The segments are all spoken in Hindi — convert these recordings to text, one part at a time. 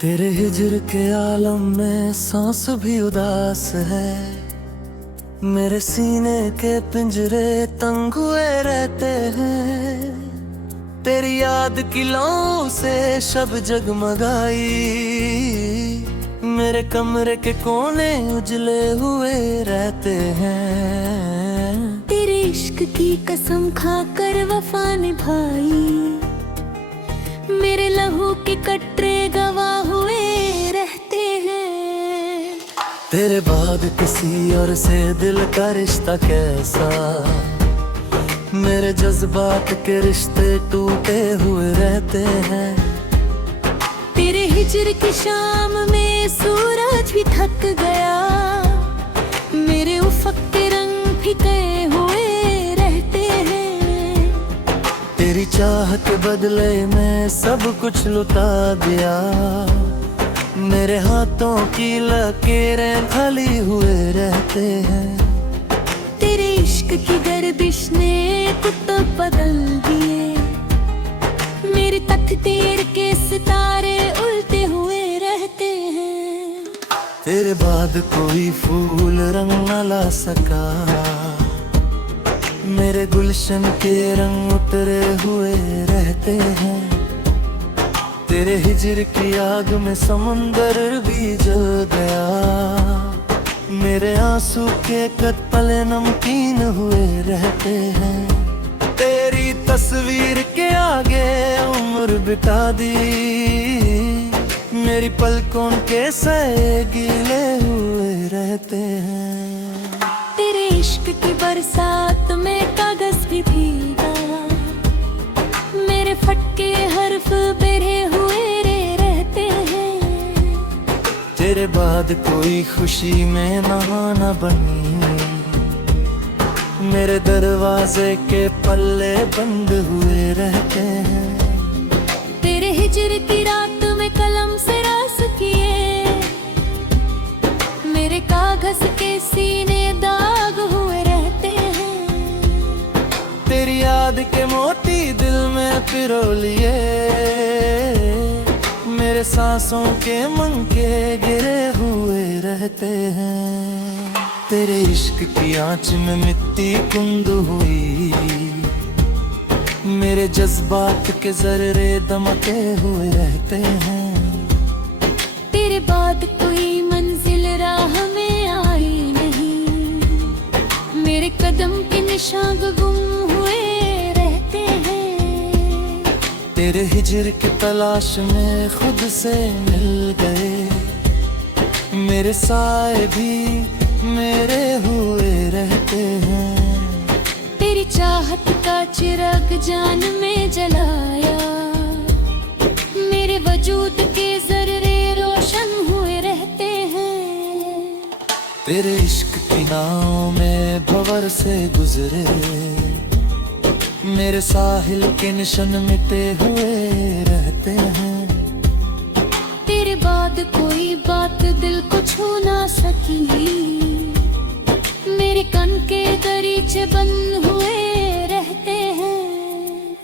तेरे हिजर के आलम में सांस भी उदास है। मेरे सीने के पिंजरे तंग हुए रहते हैं। तेरी याद की लौ से शब जगमगाई। मेरे कमरे के कोने उजले हुए रहते हैं। तेरे इश्क की कसम खाकर वफा निभाई। मेरे लहू के कटरे गवाह हुए रहते हैं। तेरे बाद किसी और से दिल का रिश्ता कैसा। मेरे जज्बात के रिश्ते टूटे हुए रहते हैं। तेरे हिजर की शाम में सूरज भी थक गया। मेरे उफक के रंग फीके हुए रहते हैं। तेरी चाह के बदले में सब कुछ लुटा दिया। मेरे हाथों की लकीरें फली हुए रहते हैं। तेरे इश्क की गर्दिश ने कुतुब बदल दिए। मेरे तकदीर के सितारे उल्टे हुए रहते हैं। तेरे बाद कोई फूल रंग न ला सका। मेरे गुलशन के रंग उतरे हुए रहते हैं। तेरे हिजर की आग में समुंदर भी जल गया। मेरे आंसू के कतपल नमकीन हुए रहते हैं। तेरी तस्वीर के आगे उम्र बिता दी। मेरी पलकों के सए गीले हुए रहते हैं। तेरे इश्क की बरसात में कागज भी भीगा। मेरे फटके हर्फ बेरे हुए रहते हैं। तेरे बाद कोई खुशी में नहाना बनी। मेरे दरवाजे के पल्ले बंद हुए रहते हैं। तेरे हिजर की रात में कलम से रास किए। मेरे कागज के सीने दाग हुए रहते हैं। तेरी याद के मोती दिल में पिरो लिए। मेरे सांसों के मंके गिरे हुए रहते हैं। तेरे इश्क की आंच में मिट्टी कुंद हुई। मेरे जज्बात के जर्रे दमके हुए रहते हैं। तेरे बाद कोई मंजिल राह में आई नहीं। मेरे कदम के निशान गुम हुए रहते हैं। तेरे हिजर की तलाश में खुद से मिल गए। मेरे साए भी मेरे हुए रहते हैं। तेरी चाहत का चिराग जान में जलाया। मेरे वजूद के जर्रे रोशन हुए रहते हैं। तेरे इश्क की नाव में भंवर से गुजरे। मेरे साहिल के निशान मिटे हुए रहते हैं। तेरे बाद कोई बात दिल को छू ना सकी। मेरे कान के दरीचे बंद हुए रहते हैं।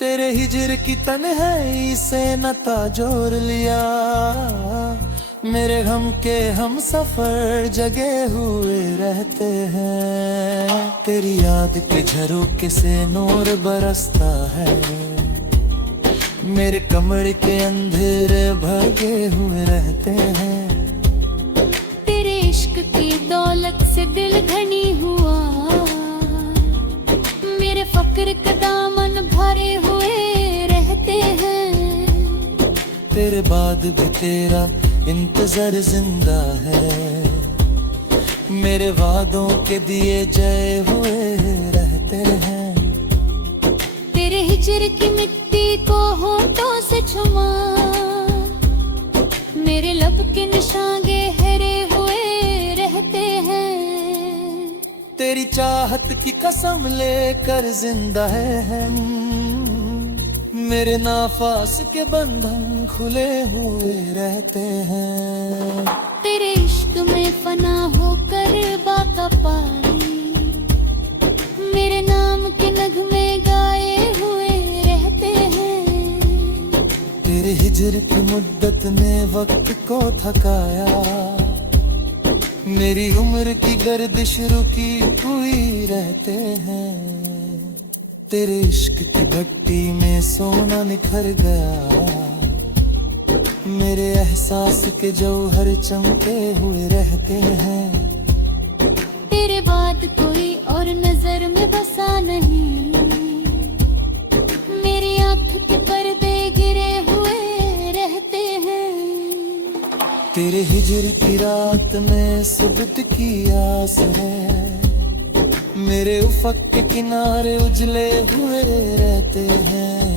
तेरे हिजर की तन्हाई से नाता जोड़ लिया। मेरे गम के हम सफर जगे हुए रहते हैं। तेरी याद के झरोखे से नूर बरसता है। मेरे कमरे के अंधेरे भगे हुए रहते हैं। तेरे इश्क की दौलत से दिल धनी हुआ। मेरे फक्र का दामन भरे हुए रहते हैं। तेरे बाद भी तेरा इंतजार जिंदा है। मेरे वादों के दिए जय हुए रहते हैं। तेरे हिजर की मिट्टी को होठों से छुमा। मेरे लब के निशान गहरे हुए रहते हैं। तेरी चाहत की कसम लेकर जिंदा है हम। मेरे नाफास के बंधन खुले हुए रहते हैं। तेरे इश्क में फना होकर बाका पानी। मेरे नाम के नगमे गाए हुए रहते हैं। तेरे हिजर की मुद्दत ने वक्त को थकाया, मेरी उम्र की गर्दिश रुकी हुई रहते हैं। तेरे इश्क की भट्टी में सोना निखर गया, मेरे एहसास के जौहर चमके हुए रहते हैं। तेरे बाद कोई और नजर में बसा नहीं, मेरी आँख के पर्दे गिरे हुए रहते हैं। तेरे हिजर की रात में सुबह की आस है, मेरे उफक के किनारे उजले हुए रहते हैं।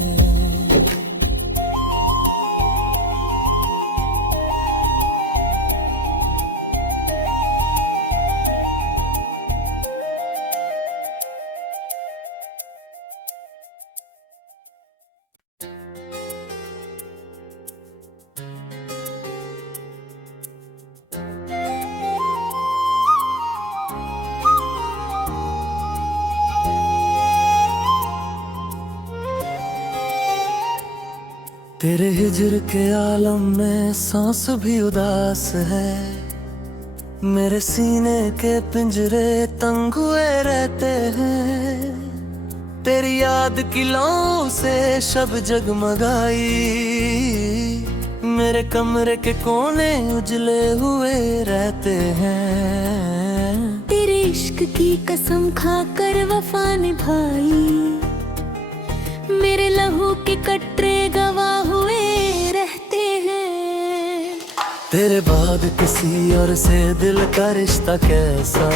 तेरे हिजर के आलम में सांस भी उदास है, मेरे सीने के पिंजरे तंग हुए रहते हैं। तेरी याद की लौ से शब जगमगाई, मेरे कमरे के कोने उजले हुए रहते हैं। तेरे इश्क की कसम खाकर वफा निभाई, मेरे लहू के कटरे गवाह हुए रहते हैं। तेरे बाद किसी और से दिल का रिश्ता कैसा,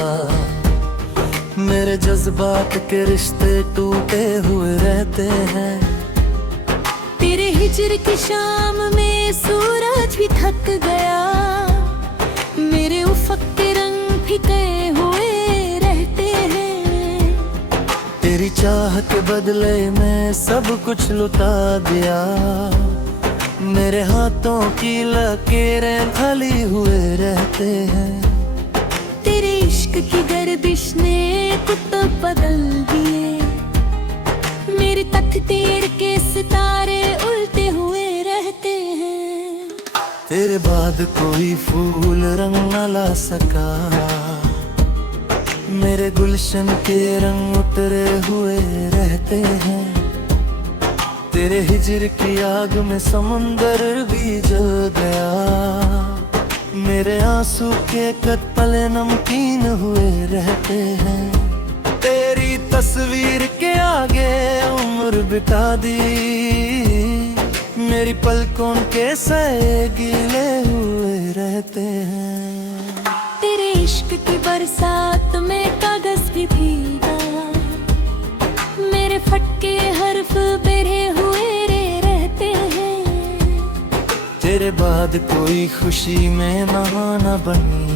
मेरे जज्बात के रिश्ते टूटे हुए रहते हैं। तेरे हिजर की शाम में सूरज भी थक गया, मेरे उफक के रंग फीके हुए रहते हैं। तेरी चाह के बदले में सब कुछ लुटा दिया, मेरे हाथों की लकीरें फली हुए रहते हैं। तेरे इश्क की गर्दिश ने कुतुब बदल दिए, मेरे तकदीर के सितारे उल्टे हुए रहते हैं। तेरे बाद कोई फूल रंग न ला सका, मेरे गुलशन के रंग उतरे हुए रहते हैं। तेरे हिजर की आग में समुंदर भी जल गया, मेरे आंसू के कतपले नमकीन हुए रहते हैं। तेरी तस्वीर के आगे उम्र बिता दी, मेरी पलकों के सए गीले हुए रहते हैं। तेरे इश्क की बरसात में कागज भी भीगा, मेरे फटके हर्फ बेरे हुए रहते हैं। तेरे बाद कोई खुशी में मेहमान बनी,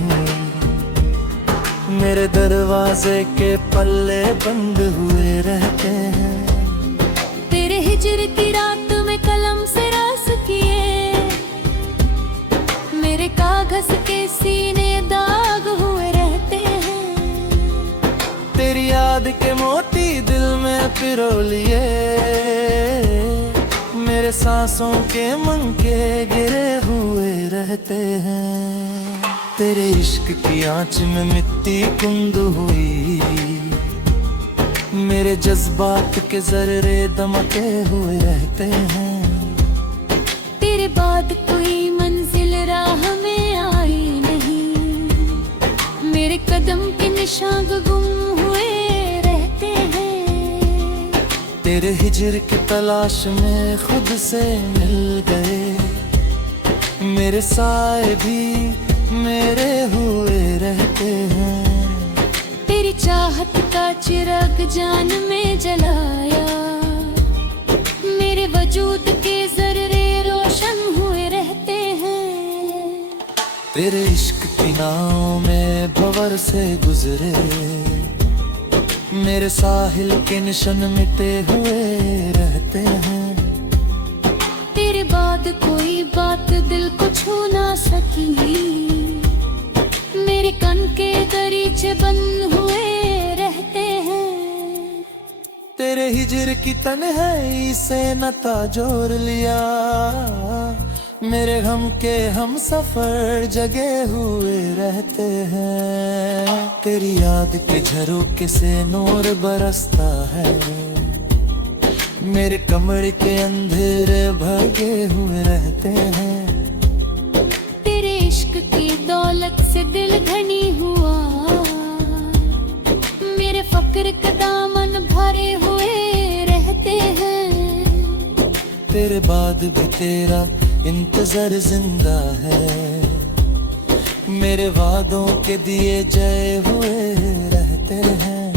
मेरे दरवाजे के पल्ले बंद हुए रहते हैं। तेरे हिजर की रात में कलम से रास किए, मेरे कागज के सीने दाग हुए रहते हैं। तेरी याद के मोती दिल में पिरो लिए, मेरे सांसों के मंके गिरे हुए रहते हैं। तेरे इश्क की आंच में मिट्टी कुंद हुई, मेरे जज्बात के जर्रे दमके हुए रहते हैं। तेरे बाद कोई मंजिल राह में आई नहीं, मेरे कदम के निशान गुम हुए रहते हैं। तेरे हिजर की तलाश में खुद से मिल गए, मेरे साए भी मेरे हुए रहते हैं। तेरी चाहत का चिराग जान में जलाया, मेरे वजूद के जर्रे रोशन हुए रहते हैं। तेरे इश्क की नाव में भंवर से गुजरे, मेरे साहिल के निशान मिटे हुए रहते हैं। तेरे बाद कोई बात दिल को छू ना सकी, मेरे कान के दरीचे बंद हुए रहते हैं। तेरे हिजर की तन्हाई से नाता जोड़ लिया, मेरे गम के हम सफर जगे हुए रहते हैं। तेरी याद के झरोखे से नूर बरसता है, मेरे कमरे के अंधेरे भगे हुए रहते हैं। तेरे इश्क की दौलत से दिल घनी हुआ, मेरे फक्र का दामन भरे हुए रहते हैं। तेरे बाद भी तेरा इंतजार जिंदा है, मेरे वादों के दिए जय हुए रहते हैं।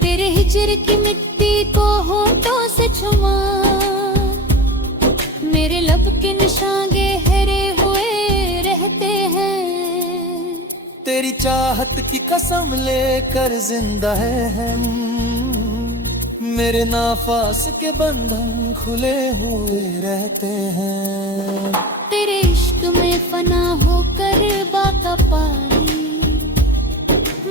तेरे हिजर की मिट्टी को होठों से छुआ, मेरे लब के निशान गहरे हुए रहते हैं। तेरी चाहत की कसम लेकर जिंदा है हम, मेरे नाफास के बंधन खुले हुए रहते हैं। तेरे इश्क में फना होकर बाका पानी,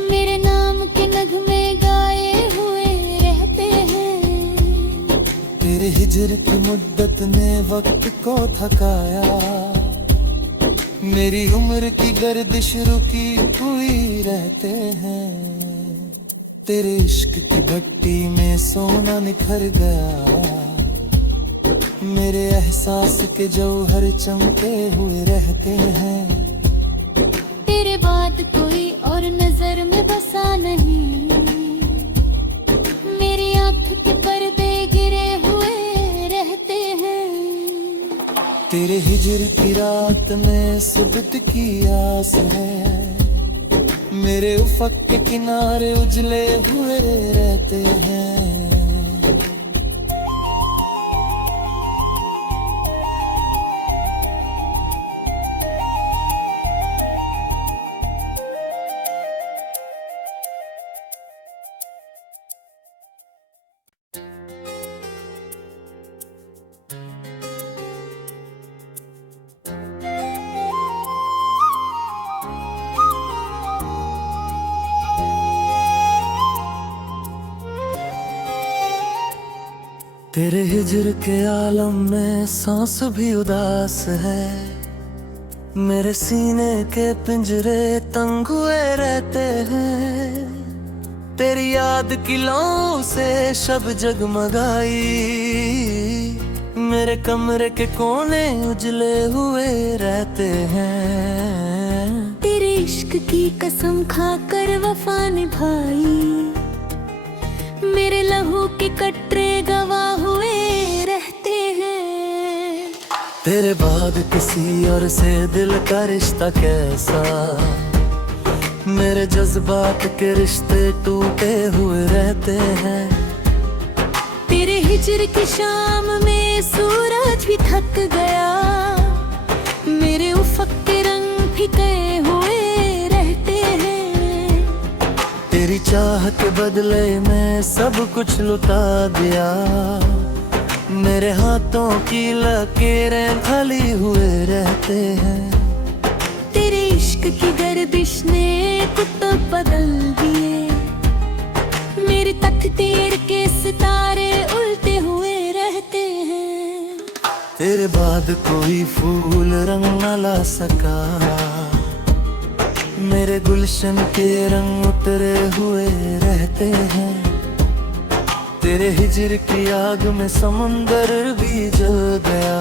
मेरे नाम के नगमे गाए हुए रहते हैं। तेरे हिजर की मुद्दत ने वक्त को थकाया, मेरी उम्र की गर्दिश रुकी हुई रहते हैं। तेरे इश्क की भट्टी में सोना निखर गया, मेरे एहसास के जौहर चमके हुए रहते हैं। तेरे बाद कोई और नजर में बसा नहीं, मेरी आंख के पर्दे गिरे हुए रहते हैं। तेरे हिजर की रात में सुबह की आस है, मेरे उफक के किनारे उजले हुए रहते हैं। तेरे हिजर के आलम में सांस भी उदास है, मेरे सीने के पिंजरे तंग हुए रहते हैं। तेरी याद की लौ से शब जगमगाई, मेरे कमरे के कोने उजले हुए रहते हैं। तेरे इश्क की कसम खाकर वफा निभाई, मेरे लहू के कटरे गवाह हुए रहते हैं। तेरे बाद किसी और से दिल का रिश्ता कैसा, मेरे जज्बात के रिश्ते टूटे हुए रहते हैं। तेरे हिजर की शाम में सूरज भी थक गया, मेरे उफक के रंग फीके हुए रहते हैं। तेरी चाह के बदले में सब कुछ लुटा दिया, मेरे हाथों की लकीरें खली हुए रहते हैं। तेरे इश्क की गर्दिश ने कुतुब बदल दिए, मेरे तकदीर के सितारे उल्टे हुए रहते हैं। तेरे बाद कोई फूल रंग न ला सका, मेरे गुलशन के रंग उतरे हुए रहते हैं। तेरे हिजर की आग में समंदर भी जल गया,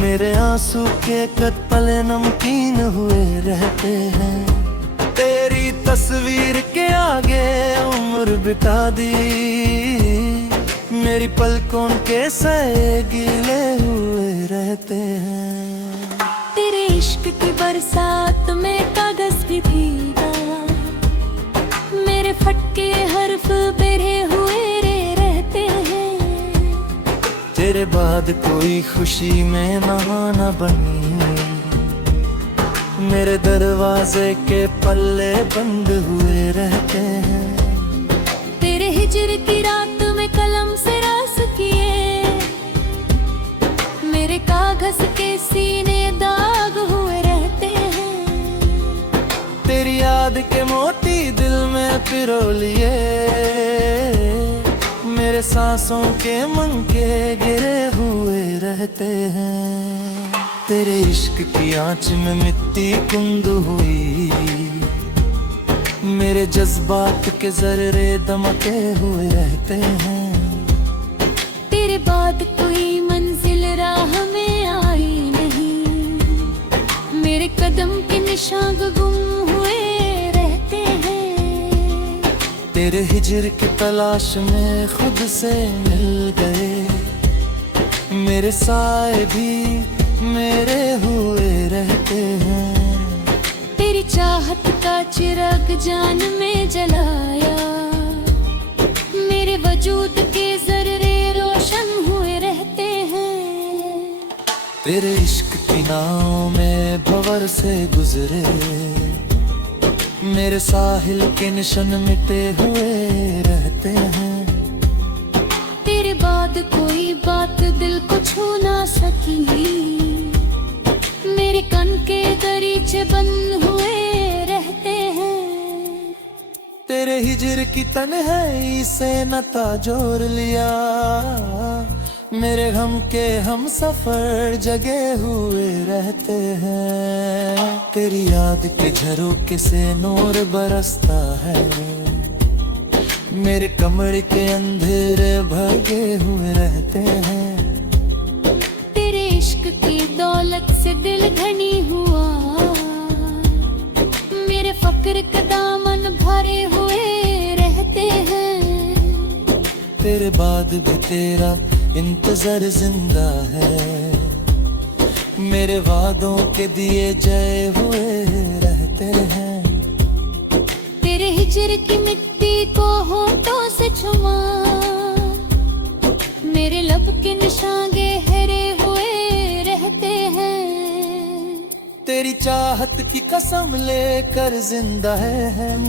मेरे आंसू के कतपले नमकीन हुए रहते हैं। तेरी तस्वीर के आगे उम्र बिता दी, मेरी पलकों के सए गीले हुए रहते हैं। तेरे इश्क की बरसात में कागज भी भीगा, मेरे फटके हर्फ बेरे हुए रहते हैं। तेरे बाद कोई खुशी में नहाना बनी, मेरे दरवाजे के पल्ले बंद हुए रहते हैं। तेरे हिजर की रात में कलम से रास किए, मेरे कागज के सीने दाग हुए रहते हैं। तेरी याद के मोती दिल में पिरो लिए, मेरे सांसों के मंके गिरे हुए रहते हैं। तेरे इश्क की आंच में मिट्टी कुंद हुई, मेरे जज्बात के जर्रे दमके हुए रहते हैं। तेरे बाद कोई मंजिल राह में आई नहीं, मेरे कदम के निशान गुम हुए रहते हैं। तेरे हिजर की तलाश में खुद से मिल गए, मेरे साए भी मेरे हुए रहते हैं। तेरी चाहत का चिराग जान में जलाया, मेरे वजूद के जर्रे रोशन हुए रहते हैं। तेरे इश्क की नाव में भंवर से गुजरे, मेरे साहिल के निशान मिटे हुए रहते हैं। तेरे बाद कोई बात दिल को छू ना सकी, मेरे कान के दरीचे बंद हुए रहते हैं। तेरे हिजर की तन्हाई से नाता जोड़ लिया, मेरे गम के हम सफर जगे हुए रहते हैं। तेरी याद के झरोखे से नूर बरसता है, मेरे कमरे के अंधेरे भगे हुए रहते हैं। तेरे इश्क की दौलत से दिल धनी हुआ, मेरे फक्र का दामन भरे हुए रहते हैं। तेरे बाद भी तेरा इंतजार जिंदा है, मेरे वादों के दिए जय हुए रहते हैं। तेरे हिजर की मिट्टी को होठों से छुमा, मेरे लब के निशान गहरे हुए रहते हैं। तेरी चाहत की कसम लेकर जिंदा है हम,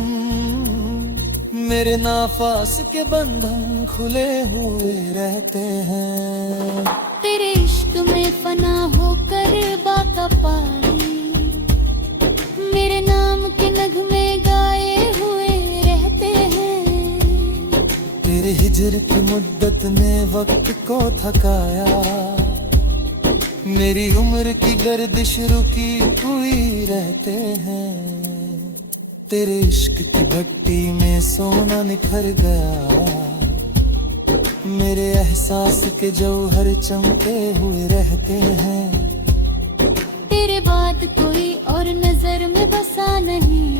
मेरे नाफास के बंधन खुले हुए रहते हैं। तेरे इश्क में फना होकर बाका पानी, मेरे नाम के नगमे गाए हुए रहते हैं। तेरे हिजर की मुद्दत ने वक्त को थकाया, मेरी उम्र की गर्दिश रुकी हुई रहते हैं। तेरे इश्क की भट्टी में सोना निखर गया, मेरे एहसास के जौहर चमके हुए रहते हैं। तेरे बाद कोई और नजर में बसा नहीं,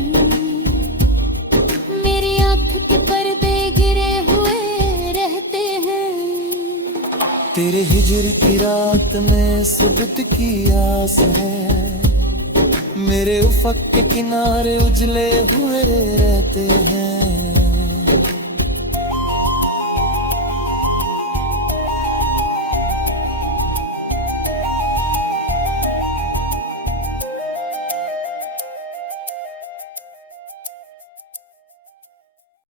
मेरी आंख के पर्दे गिरे हुए रहते हैं। तेरे हिजर की रात में सुबह की आस है, मेरे उफक के किनारे उजले हुए रहते हैं।